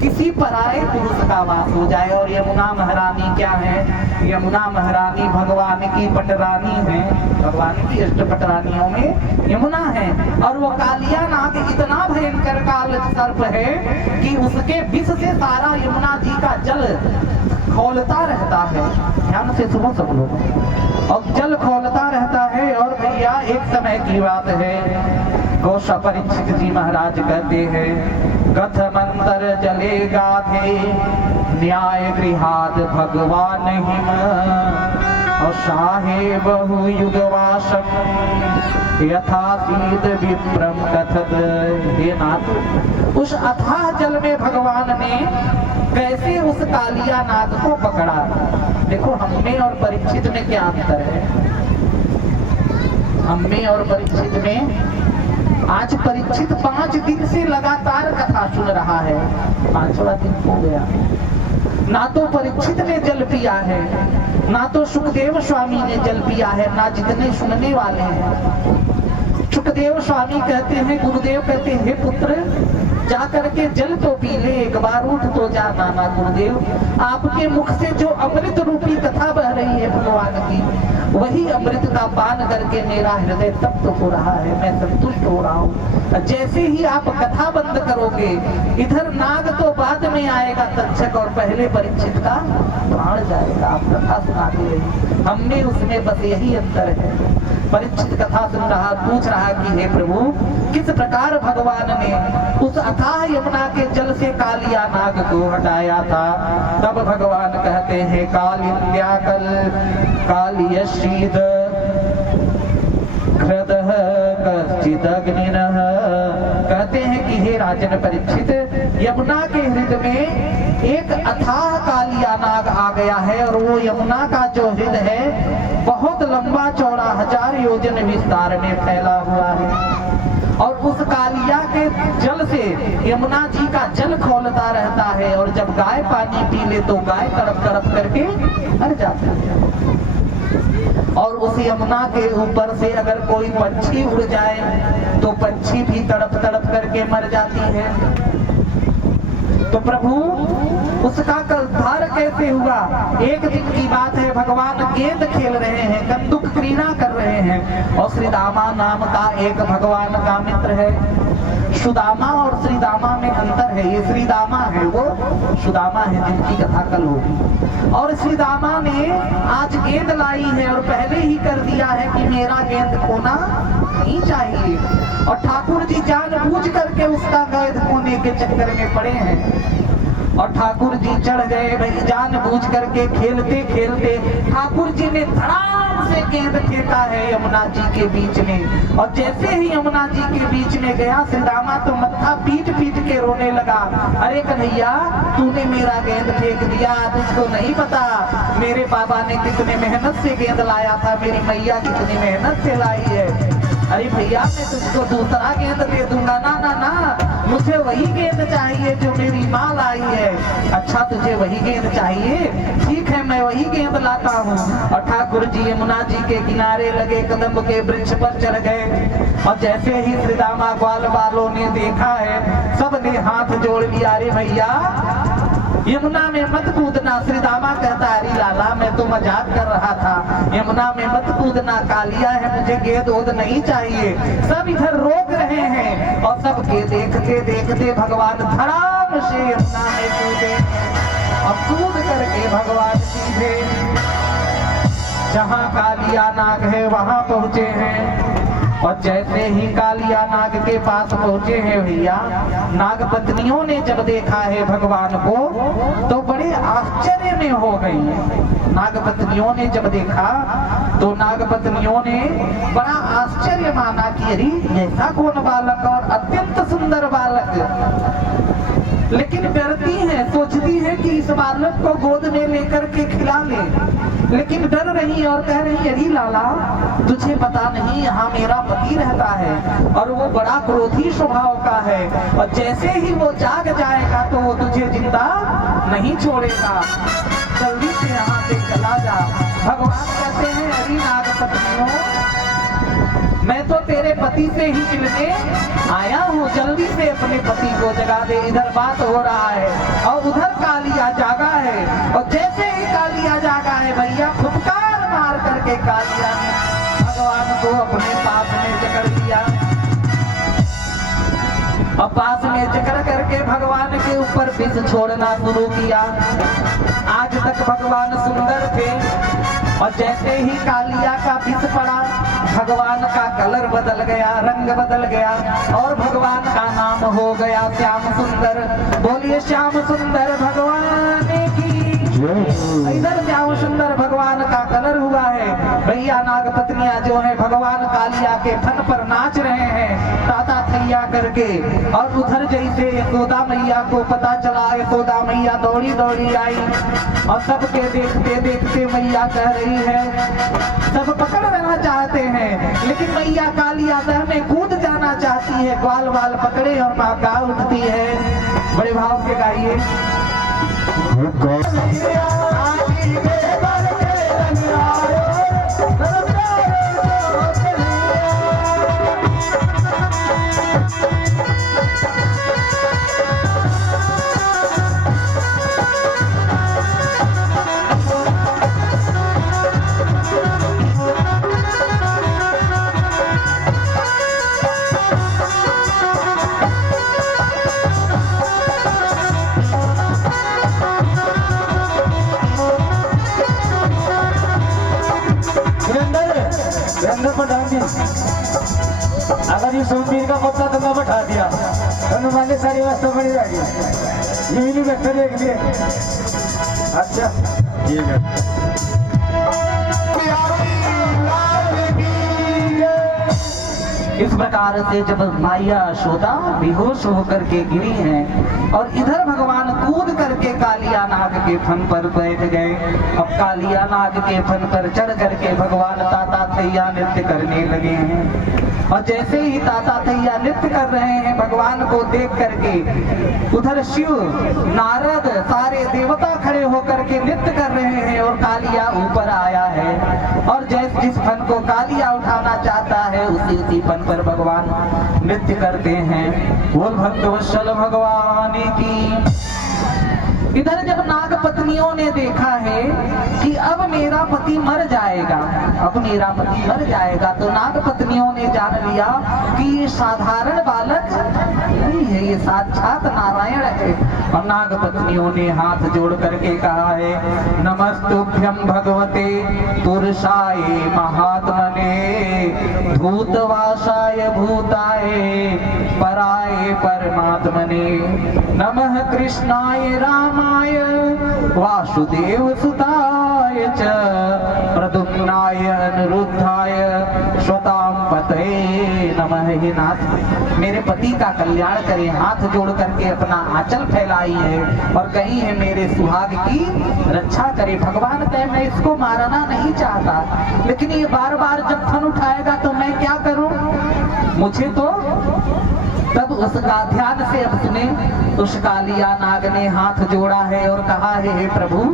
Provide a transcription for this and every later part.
किसी पराये पुरुष का वास हो जाए। और यमुना महारानी क्या है? यमुना महारानी भगवान की पटरानी है, भगवान की अष्ट पटरानियों में यमुना है। और वो कालिया नाग इतना भयंकर काल सर्प है कि उसके विष से सारा यमुना जी का जल खौलता रहता है। ध्यान से सुनो सब लोग। और जल खौलता रहता है। और भैया एक समय की बात है, गोसा परीक्षित जी महाराज कहते हैं, कथमंतर जले गाधे न्याय गृहाद भगवान हिम और शाहे बहु युगवासम यथा सीत विप्रम कथत। हे नाथ, उस अथाह जल में भगवान ने कैसे उस कालिया नाग को पकड़ा। देखो हम में और परीक्षित में क्या अंतर है? हम में और परीक्षित में, आज परीक्षित 5 दिन से लगातार कथा सुन रहा है, 5वां दिन हो गया। ना तो परीक्षित ने जल पिया है, ना तो सुखदेव स्वामी ने जल पिया है, ना जितने सुनने वाले हैं। सुखदेव स्वामी कहते हैं, गुरुदेव कहते हैं, हे पुत्र जा करके जल तो पी ले, एक बार उठ तो जा। नाना गुरुदेव, आपके मुख से जो अमृत रूपी कथा बह रही है भगवान की, वही अमृत का पान करके मेरा हृदय तप्त हो रहा है, मैं संतुष्ट हो रहा हूँ। जैसे ही आप कथा बंद करोगे, इधर नाग तो बाद में आएगा तक्षक, और पहले परीक्षित का प्राण जाएगा। आप कथा सुनाते रहिए, हमने उसमें बस यही अंतर है। परीक्षित कथा सुन रहा, पूछ रहा कि हे प्रभु, किस प्रकार भगवान ने उस अथाह यमुना के जल से कालिया नाग को हटाया था। तब भगवान कहते हैं, कालिंद्याकल कालियशीद हृदह कश्चिदग्निनः। कहते हैं कि हे राजन परीक्षित, यमुना के हृदय में एक अथाह कालिया नाग आ गया है, और वो यमुना का जो हृदय है बहुत लंबा चौड़ा 1000 योजन विस्तार में फैला हुआ है। और उस कालिया के जल से यमुना जी का जल खौलता रहता है, और जब गाय पानी पी ले तो गाय तड़प तड़प करके मर जाती है। और उस यमुना के ऊपर से अगर कोई पंछी उड़ जाए तो पंछी भी तड़प तड़प करके मर जाती है। तो प्रभु उसका उद्धार कैसे हुआ? एक दिन की बात है, भगवान गेंद खेल रहे हैं, कंदुक क्रीड़ा कर रहे हैं, और श्रीदामा नाम का एक भगवान का मित्र है। सुदामा और श्रीदामा में अंतर है, ये श्रीदामा है, वो सुदामा है जिनकी कथा कल होगी। और श्रीदामा ने आज गेंद लाई है और पहले ही कर दिया है कि मेरा गेंद खोना नहीं चाहिए, और ठाकुर जी जानबूझ करके उसका गेंद खोने के चक्कर में पड़े हैं। और ठाकुर जी चढ़ गए भाई, जानबूझ करके खेलते खेलते ठाकुर जी ने धड़ाम से गेंद फेंका है यमुना जी के बीच में। और जैसे ही यमुना जी के बीच में गया, श्रीदामा तो मत्था पीट पीट के रोने लगा, अरे कन्हैया तूने मेरा गेंद फेंक दिया, तुझको नहीं पता मेरे बाबा ने कितने मेहनत से गेंद लाया था, मेरी मैया कितनी मेहनत से लाई है। अरे भैया मैं तुझको दूसरा गेंद दे दूंगा। ना ना ना, मुझे वही गेंद चाहिए जो मेरी माँ लाई है। अच्छा तुझे वही गेंद चाहिए, ठीक है मैं वही गेंद लाता हूँ। और ठाकुर जी यमुना जी के किनारे लगे कदम्ब के वृक्ष पर चढ़ गए, और जैसे ही श्रीदामा ग्वाल वालों ने देखा है, सबने हाथ जोड़ लिया, अरे भैया यमुना में मत कूदना। श्रीदामा कहता, अरे लाला मैं तो मजाक कर रहा था, यमुना में मत कूदना, कालिया है, मुझे गेंद ओद नहीं चाहिए। सब इधर रोक रहे हैं, और सबके देखते देखते भगवान धड़ाम से यमुना में कूदे, और कूद करके भगवान सीधे जहाँ कालिया नाग है वहां पहुंचे हैं। और जैसे ही कालिया नाग के पास पहुंचे हैं भैया, नाग पत्नियों ने जब देखा है भगवान को तो बड़े आश्चर्य में हो गई। नाग पत्नियों ने जब देखा तो नाग पत्नियों ने बड़ा आश्चर्य माना कि अरे ऐसा कौन बालक, और अत्यंत सुंदर बालक। लेकिन डरती है, सोचती है कि इस बालक को गोद में लेकर के खिला ले, लेकिन डर रही और कह रही, अरे लाला तुझे पता नहीं यहाँ मेरा पति रहता है, और वो बड़ा क्रोधी स्वभाव का है, और जैसे ही वो जाग जाएगा तो वो तुझे जिंदा नहीं छोड़ेगा, जल्दी से यहाँ से चला जा। भगवान कहते हैं, अरे नाग पत्नियों मैं तो तेरे पति से ही मिलने आया हूँ, जल्दी से अपने पति को को जगा दे, इधर बात हो रहा है और उधर कालिया जागा है। और जैसे ही कालिया जागा है भैया, फुफकार मार करके कालिया ने भगवान को अपने पास में जकड़ लिया और पास में जकड़ करके भगवान के ऊपर विष छोड़ना शुरू किया। आज तक भगवान सुंदर थे और जैसे ही कालिया का विष पड़ा, भगवान का कलर बदल गया, रंग बदल गया और भगवान का नाम हो गया श्याम सुंदर। बोलिए श्याम सुंदर भगवान की। इधर श्याम सुंदर भगवान का कलर हुआ है। भैया नाग पत्नियां जो है भगवान कालिया के फन पर नाच रहे हैं ताता थैया करके। और उधर जैसे यशोदा मैया को पता चला, यशोदा मैया दौड़ी दौड़ी आई और सबके देखते देखते मैया कह रही है, सब पकड़ लेना चाहते हैं लेकिन मैया कालिया दह में कूद जाना चाहती है। ग्वाल वाल पकड़े और माँ गा उठती है। बड़े भाव से गाइए। अगर ये सोमवीर का पत्ता तुमने बैठा दिया हनुमान ने सारी व्यवस्था बनी रहेगी। ये भी व्यवस्था देख लिए। अच्छा ठीक है। इस प्रकार से जब माया यशोदा बेहोश होकर के गिरी हैं और इधर भगवान कूद करके कालिया नाग के फन पर बैठ गए। अब कालिया नाग के फन पर चढ़ करके भगवान ताता थैया नृत्य करने लगे हैं। और जैसे ही ताता थैया नृत्य कर रहे हैं भगवान को देख करके, उधर शिव नारद सारे देवता खड़े होकर के नृत्य कर रहे हैं और कालिया ऊपर आया है। और जिस फन को कालिया उठाना चाहता है उसी फन पर भगवान नृत्य करते हैं। बोल भक्तवत्सल भगवान की। इधर जब नाग पत्नियों ने देखा है कि अब मेरा पति मर जाएगा, अब मेरा पति मर जाएगा, तो नाग पत्नियों ने जान लिया कि ये साधारण बालक नहीं है, ये साक्षात नारायण है। और नाग पत्नियों ने हाथ जोड़ करके कहा है, नमस्तुभ्यं भगवते पुरुषाय महात्मने भूतवासाय भूताय पराय परमात्मने नमः कृष्णाय रामाय वासुदेव सुताय च प्रद्युम्नाय अनिरुद्धाय स्वताम पतये नमः। हे नाथ, मेरे पति का कल्याण करें। हाथ जोड़ करके अपना आंचल फैलाई है और कही है मेरे सुहाग की रक्षा करे। भगवान कहे मैं इसको मारना नहीं चाहता, लेकिन ये बार बार जब फन उठाएगा तो मैं क्या करूं, मुझे तो। तब उसका ध्यान से अब सुने, उस कालिया नाग ने हाथ जोड़ा है और कहा है, हे प्रभु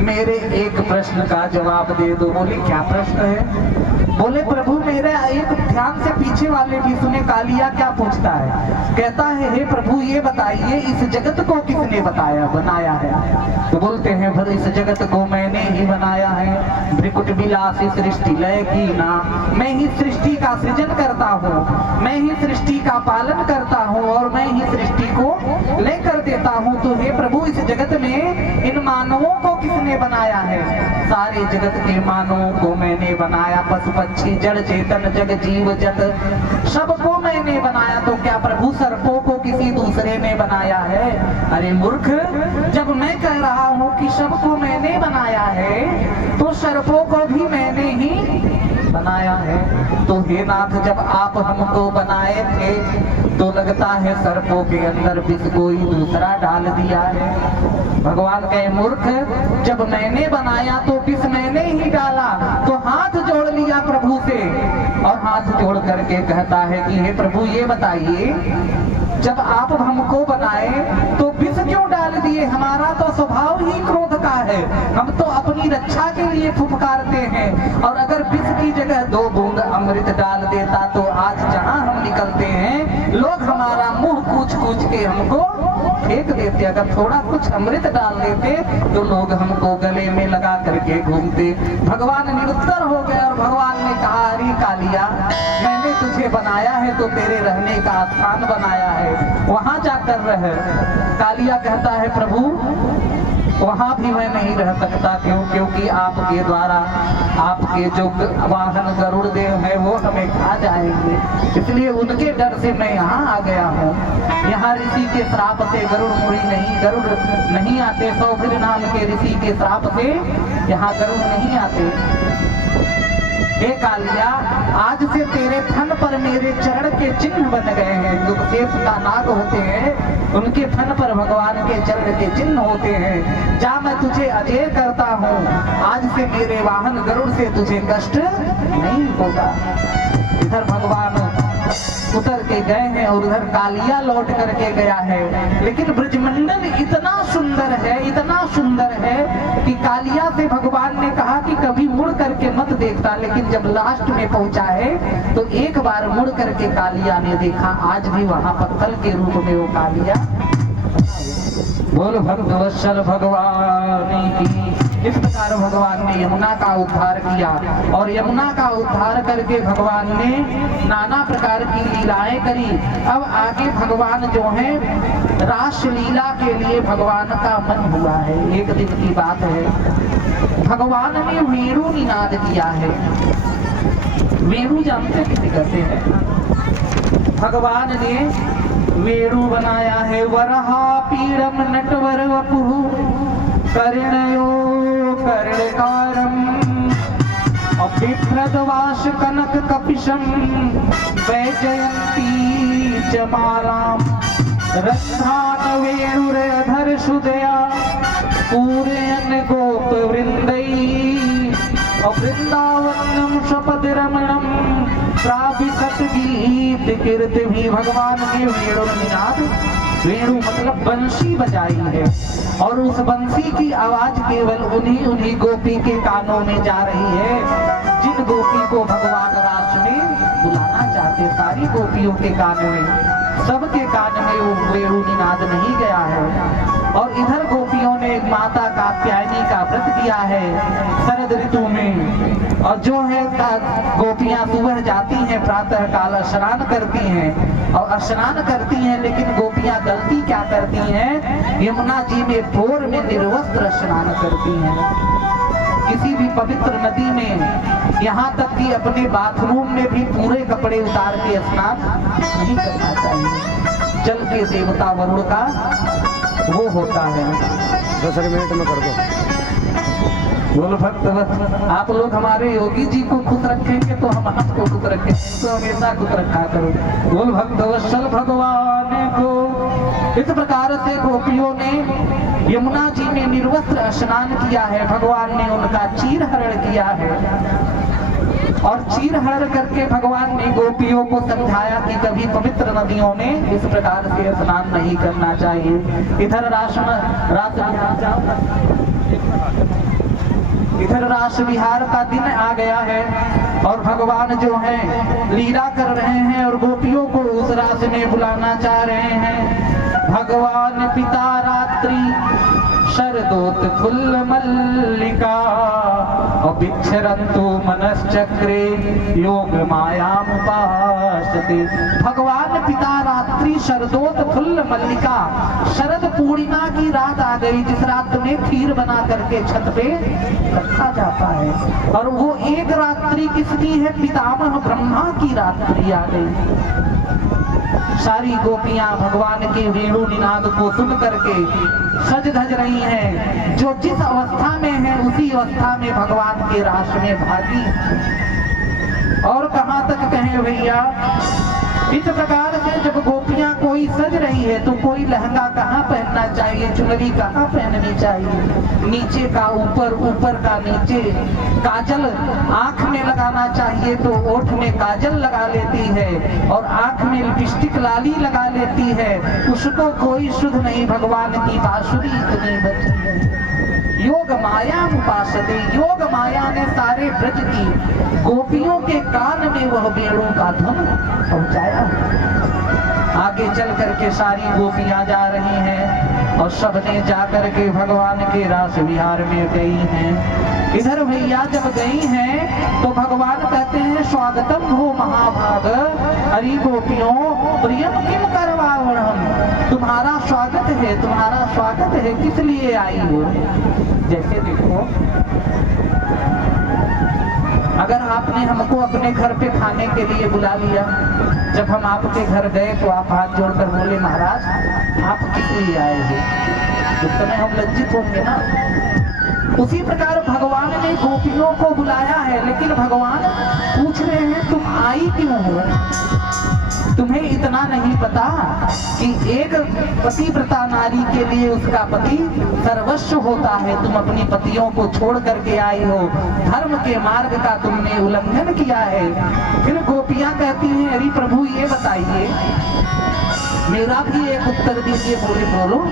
मेरे एक प्रश्न का जवाब दे दो। बोले क्या प्रश्न है? बोले प्रभु मेरे एक, ध्यान से पीछे वाले भी सुने कालिया क्या पूछता है। कहता है, हे प्रभु ये बताइए इस जगत को किसने बनाया है? तो बोलते हैं भले इस जगत को मैंने ही बनाया है। भ्रिकुट विलासी सृष्टि लय की ना, मैं ही सृष्टि का सृजन करता हूँ, मैं ही सृष्टि का पालन करता हूँ और मैं ही सृष्टि को लेकर देता हूँ। तो हे प्रभु इस जगत में इन मानवों को किसने बनाया है? सारे जगत के मानवों को मैंने बनाया, पशु पक्षी जड़ चेतन जग जीव जत सबको मैंने बनाया। तो क्या प्रभु सर्पों को किसी दूसरे ने बनाया है? अरे मूर्ख, जब मैं कह रहा हूँ कि सबको मैंने बनाया है तो सर्पों को भी मैंने ही बनाया है। तो हे नाथ जब आप हमको बनाए थे तो लगता है सर्पों के अंदर विष कोई दूसरा डाल दिया है। भगवान कहे मूर्ख, जब मैंने बनाया तो विष मैंने ही डाला। तो हाथ जोड़ लिया प्रभु से और हाथ जोड़ करके कहता है कि हे प्रभु ये बताइए जब आप हमको बनाए तो विष क्यों डाल दिए? हमारा तो स्वभाव ही क्रोध का चुका है, हम तो अपनी रक्षा के लिए फुफकारते हैं। और अगर विष की जगह 2 बूंद अमृत डाल देता तो आज जहां हम निकलते हैं लोग हमारा मुंह कूच कूच के हमको फेंक देते। अगर थोड़ा कुछ अमृत डाल देते तो लोग हमको गले में लगा करके घूमते। भगवान निरुत्तर हो गए और भगवान ने कहा, अरे कालिया, मैंने तुझे बनाया है तो तेरे रहने का स्थान बनाया है, वहां जाकर रह। कालिया कहता है, प्रभु वहां भी मैं नहीं रह सकता। क्योंकि आपके द्वारा आपके जो वाहन गरुड़ देव है वो हमें खा जाएंगे, इसलिए उनके डर से मैं यहाँ आ गया हूँ। यहाँ ऋषि के श्राप से गरुड़ नहीं आते। सौभिर नाम के ऋषि के श्राप से यहाँ गरुड़ नहीं आते। हे कालिया, आज से तेरे थन पर मेरे चरण के चिन्ह बन गए हैं। जो शेष का नाग होते हैं उनके थन पर भगवान के चरण के चिन्ह होते हैं। जा, मैं तुझे अजय करता हूँ। आज से मेरे वाहन गरुड़ से तुझे कष्ट नहीं होगा। इधर भगवान उतर के गए हैं और उधर कालिया लौट करके गया है। लेकिन ब्रजमंडल इतना सुंदर है, इतना सुंदर है कि कालिया से भगवान ने कहा कि कभी मुड़ करके मत देखता। लेकिन जब लास्ट में पहुंचा है तो एक बार मुड़ करके कालिया ने देखा। आज भी वहां पत्थर के रूप में वो कालिया। बोल भक्तवत्सल भगवान की। इस प्रकार भगवान ने यमुना का उद्धार किया और यमुना का उद्धार करके भगवान ने नाना प्रकार की लीलाएं करी। अब आगे भगवान जो है रास लीला के लिए भगवान का मन हुआ है। एक दिन की बात है, भगवान ने वेणु निनाद किया है। वेणु जानते किसे कहते हैं? भगवान ने वेणु बनाया है। वरहा पीड़म नटवर वपुः कर्णयो कर्णकारम अभिप्रदवाश कनक कपिशम वैजयंती च मालाम रंधान वेणुरधर सुदया पूरयन गोप वृंदई वृंदावनम स्वपद रमणम प्राभिसत गीत कीर्ति भी। भगवान ने वेणु निनाद, वेणु मतलब बंसी बजाई है और उस बंसी की आवाज केवल उन्हीं गोपी के कानों में जा रही है जिन गोपी को भगवान रास में बुलाना चाहते। सारी गोपियों के कान में, सबके कान में वो वेणु निनाद नहीं गया है। और इधर गोपियों ने माता कात्यायनी का व्रत किया है शरद ऋतु में। और जो है गोपियां सुबह जाती हैं, प्रातः काल स्नान करती हैं और स्नान करती हैं। लेकिन गोपियां गलती क्या करती हैं? यमुना जी में भोर में निर्वस्त्र स्नान करती हैं। किसी भी पवित्र नदी में, यहाँ तक कि अपने बाथरूम में भी पूरे कपड़े उतार के स्नान नहीं करना चाहिए। जल के देवता वरुण का वो होता है। 10 मिनट में कर दो। बोल भक्त, आप लोग हमारे योगी जी को खुश रखेंगे तो हम आपको खुश रखेंगे, तो हमेशा खुश रखा करो। बोल भक्त वत्सल भगवान को। इस प्रकार से गोपियों ने यमुना जी में निर्वस्त्र स्नान किया है। भगवान ने उनका चीर हरण किया है और चीर हरण करके भगवान ने गोपियों को समझाया कि कभी पवित्र नदियों में इस प्रकार से स्नान नहीं करना चाहिए। इधर रास विहार का दिन आ गया है और भगवान जो है लीला कर रहे हैं और गोपियों को उस रास में बुलाना चाह रहे हैं। भगवान पिता रात्रि शरदोत फुल्ल मल्लिका अभिच्छरन्तु मनश्चक्रे योग मायामुपासते। भगवान पिता रात्रि शरदोत फुल्ल मल्लिका, शरद पूर्णिमा की रात आ गई जिस रात में खीर बना करके छत पे रखा जाता है। और वो एक रात्रि किसकी है? पितामह ब्रह्मा की रात्रि आ गई। सारी गोपियां भगवान के वेणु निनाद को सुन करके सज धज रही हैं। जो जिस अवस्था में है उसी अवस्था में भगवान के रास में भागी। और कहां तक कहें भैया, इस प्रकार से जब गोपियां कोई सज रही है तो कोई लहंगा कहाँ पहनना चाहिए, चुनरी कहाँ पहननी चाहिए, नीचे का ऊपर, ऊपर का नीचे। काजल आंख में लगाना चाहिए तो ओठ में काजल लगा लेती है और आंख में लिपस्टिक लाली लगा लेती है। उसको कोई शुद्ध नहीं। भगवान की बांसुरी इतनी बची है। योग माया उपासते, योग माया ने सारे ब्रज की गोपियों के कान में वह वेणु का धुन पहुंचाया। आगे चल करके सारी गोपियां जा रही हैं और सबने जाकर के भगवान के रास विहार में गई हैं। इधर भैया जब गई हैं तो भगवान कहते हैं स्वागतम हो महाभाग, अरे गोपियों प्रियम किम करवावणम, तुम्हारा स्वागत है, तुम्हारा स्वागत है, किस लिए आई हो। जैसे देखो अगर आपने हमको अपने घर पे खाने के लिए बुला लिया, जब हम आपके घर गए तो आप हाथ जोड़कर बोले महाराज आप किस लिए आए हो, उस समय हम लज्जित होंगे ना। उसी प्रकार भगवान ने गोपियों को बुलाया है, लेकिन भगवान पूछ रहे हैं तुम आई क्यों हो। तुम्हें इतना नहीं पता कि एक पतिव्रता नारी के लिए उसका पति सर्वस्व होता है। तुम अपनी पतियों को छोड़ करके आई हो, धर्म के मार्ग का तुमने उल्लंघन किया है। फिर गोपियां कहती हैं अरे प्रभु ये बताइए, मेरा भी एक उत्तर दीजिए। बोलो।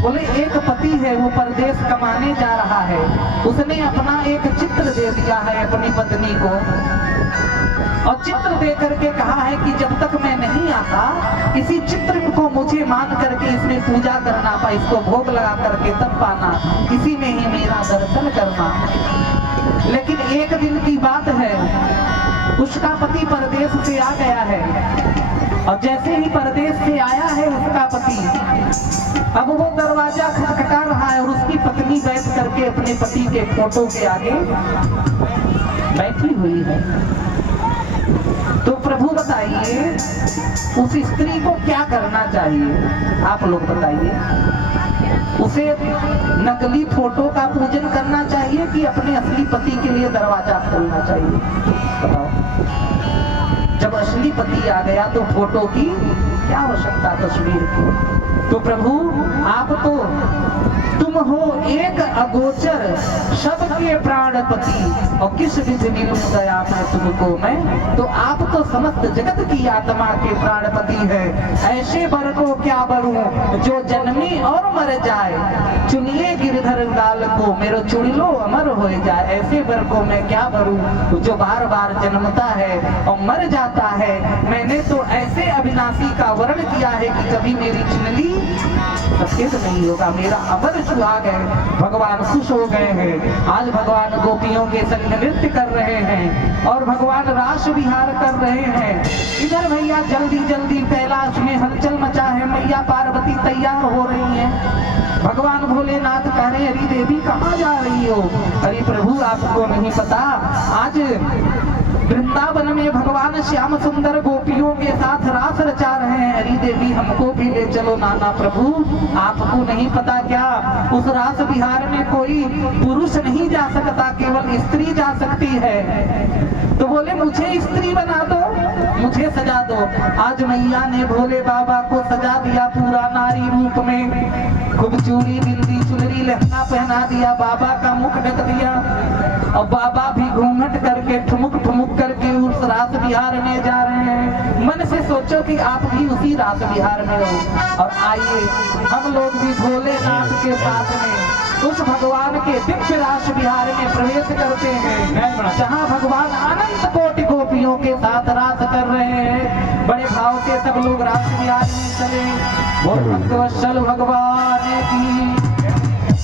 बोले एक पति है, वो परदेश कमाने जा रहा है, उसने अपना एक चित्र दे दिया है अपनी पत्नी को और चित्र दे करके कहा है कि जब तक मैं नहीं आता इसी चित्र को मुझे मान करके इसमें पूजा करना, पा इसको भोग लगा करके तब पाना, इसी में ही मेरा दर्शन करना। लेकिन एक दिन की बात है, उसका पति परदेश से आ गया है और जैसे ही परदेश से आया है उसका पति, अब वो दरवाजा खटखटा रहा है और उसकी पत्नी बैठ करके अपने पति के फोटो के आगे बैठी हुई है। तो प्रभु बताइए उस स्त्री को क्या करना चाहिए, आप लोग बताइए। उसे नकली फोटो का पूजन करना चाहिए कि अपने असली पति के लिए दरवाजा खोलना चाहिए, बताओ। जब असली पति आ गया तो फोटो की क्या आवश्यकता तस्वीर की। तो प्रभु आप तो तुम हो एक अगोचर सबके प्राणपति और किस विधि मिलूं गया मैं तुमको मैं, तो आप तो समस्त जगत की आत्मा के प्राणपति है। ऐसे वर को क्या वरूं जो जन्मी और मर जाए, चुनिए गिरधर लाल को मेरो चुन लो अमर हो जाए। ऐसे वर को मैं क्या वरूं जो बार बार जन्मता है और मर जाता है। मैंने तो ऐसे अविनाशी का वर्ण किया है कि कभी मेरी चुनली सफेद नहीं होगा, मेरा अमर सुहाग है। भगवान खुश हो गए हैं। आज भगवान गोपियों के संग नृत्य कर रहे हैं और भगवान रास विहार कर रहे हैं। इधर भैया जल्दी जल्दी कैलाश में हलचल मचा है, मैया पार्वती तैयार हो रही हैं। भगवान भोलेनाथ कह रहे अरे देवी कहाँ जा रही हो। अरे प्रभु आपको नहीं पता, आज वृंदावन में भगवान श्याम सुंदर गोपियों के साथ रास रचा रहे हैं। हरी देवी हमको भी ले चलो नाना प्रभु, आपको नहीं पता क्या उस रास विहार में कोई पुरुष नहीं जा सकता, केवल स्त्री जा सकती है। तो बोले मुझे स्त्री बना दो, मुझे सजा दो। आज मैया ने भोले बाबा को सजा दिया पूरा नारी रूप में, खूब चूड़ी बिंदी चुनरी लहंगा पहना दिया, बाबा का मुख ढक दिया और बाबा भी घूंघट करके ठुमुक ठुमुक करके उस रास विहार में जा रहे हैं। मन से सोचो कि आप भी उसी रास विहार में हो और आइए हम लोग भी भोलेनाथ के साथ में उस भगवान के दिव्य रास विहार में प्रवेश करते हैं, जहाँ भगवान अनंत कोटि गोपियों के साथ रास कर रहे हैं। बड़े भाव से सब लोग रास विहार में चले। भक्तवत्सल भगवान की